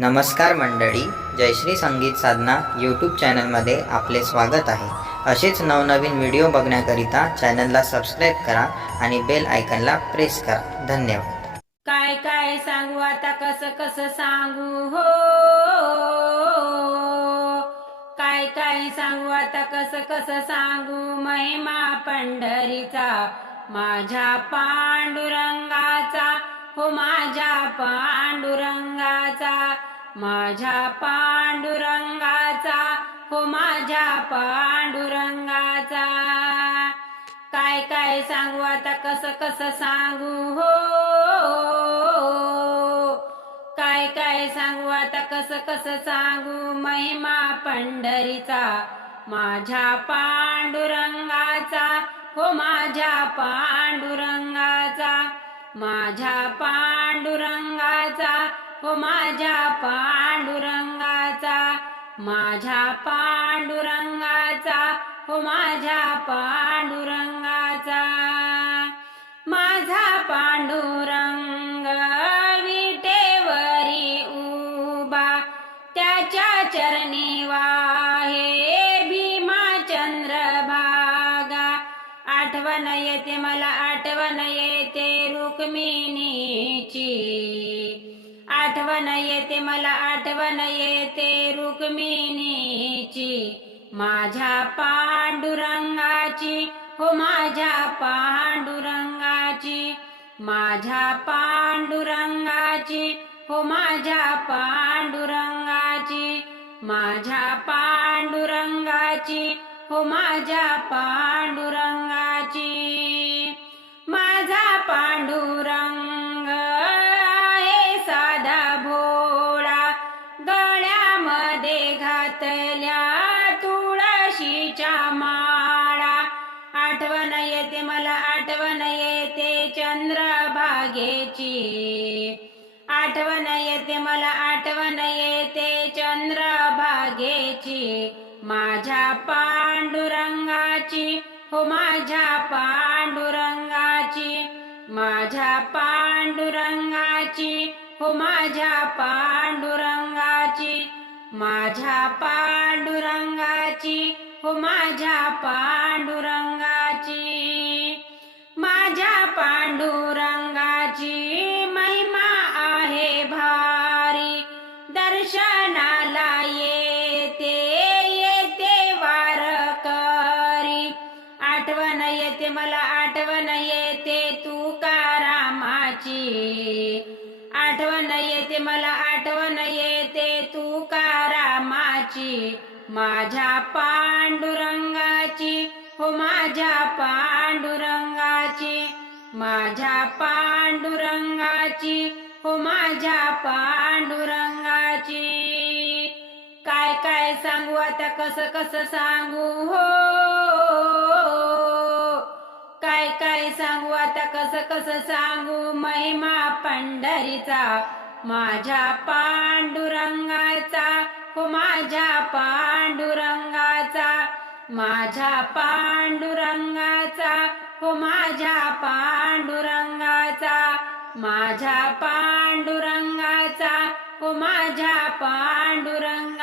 नमस्कार मंडळी जयश्री संगीत साधना यूट्यूब चॅनलमध्ये आपले स्वागत आहे. असेच नवनवीन व्हिडिओ बघण्याकरिता चॅनलला सबस्क्राईब करा आणि बेल आयकनला प्रेस करा. धन्यवाद. काय काय सांगू आता कस कस सांगू? हो. काय काय सांगू आता कस कस सांगू? महिमा पंढरीचा माझ्या पांडुरंगाचा हो माझ्या पांडुरंग माझ्या पांडुरंगाचा हो माझ्या पांडुरंगाचा. काय काय सांगू आता कस कस सांगू हो. काय काय सांगू आता कस कस सांगू महिमा पंढरीचा. माझ्या पांडुरंगाचा हो माझ्या पांडुरंगाचा. माझ्या पांडुरंगाचा हो माझ्या पांडुरंगाचा माझ्या पांडुरंगाचा हो माझ्या पांडुरंगाचा. माझा पांडुरंग विटेवरी उभा त्याच्या चरणी वाहे भीमा चंद्रभागा आठवण येते मला आठवण येते रुक्मिणीची. आठवण येते मला आठवण येते रुक्मिणीची. माझ्या पांडुरंगाची हो माझ्या पांडुरंगाची. माझ्या पांडुरंगाची हो माझ्या पांडुरंगाची. माझ्या पांडुरंगाची हो माझ्या पांडुरंगाची. घातल्या तुळशीच्या माळा. आठवण येते मला आठवण येते चंद्रभागेची. आठवण येते मला आठवण येते चंद्रभागेची. माझ्या पांडुरंगाची हो माझ्या पांडुरंगाची. माझ्या पांडुरंगाची हो माझ्या पा माझ्या पांडुरंगाची हो माझ्या पांडुरंगाची. माझ्या पांडुरंगाची महिमा आहे भारी. दर्शनाला येते येते वारकरी. आठवण येते मला आठवण येते तुकारामाची आठवण येते मला आठवण येते तुकारामाची माझ्या पांडुरंगाची हो माझ्या पांडुरंगाची माझ्या पांडुरंगाची हो माझ्या पांडुरंगाची. काय काय सांगू आता कस कस सांगू हो? काय काय सांगू आता कस कस सांगू महिमा पंढरीचा माझ्या पांडुरंगाचा माझ्या पांडुरंगाचा माझ्या पांडुरंगाचा हो माझ्या पांडुरंगाचा माझ्या पांडुरंगाचा हो माझ्या पांडुरंग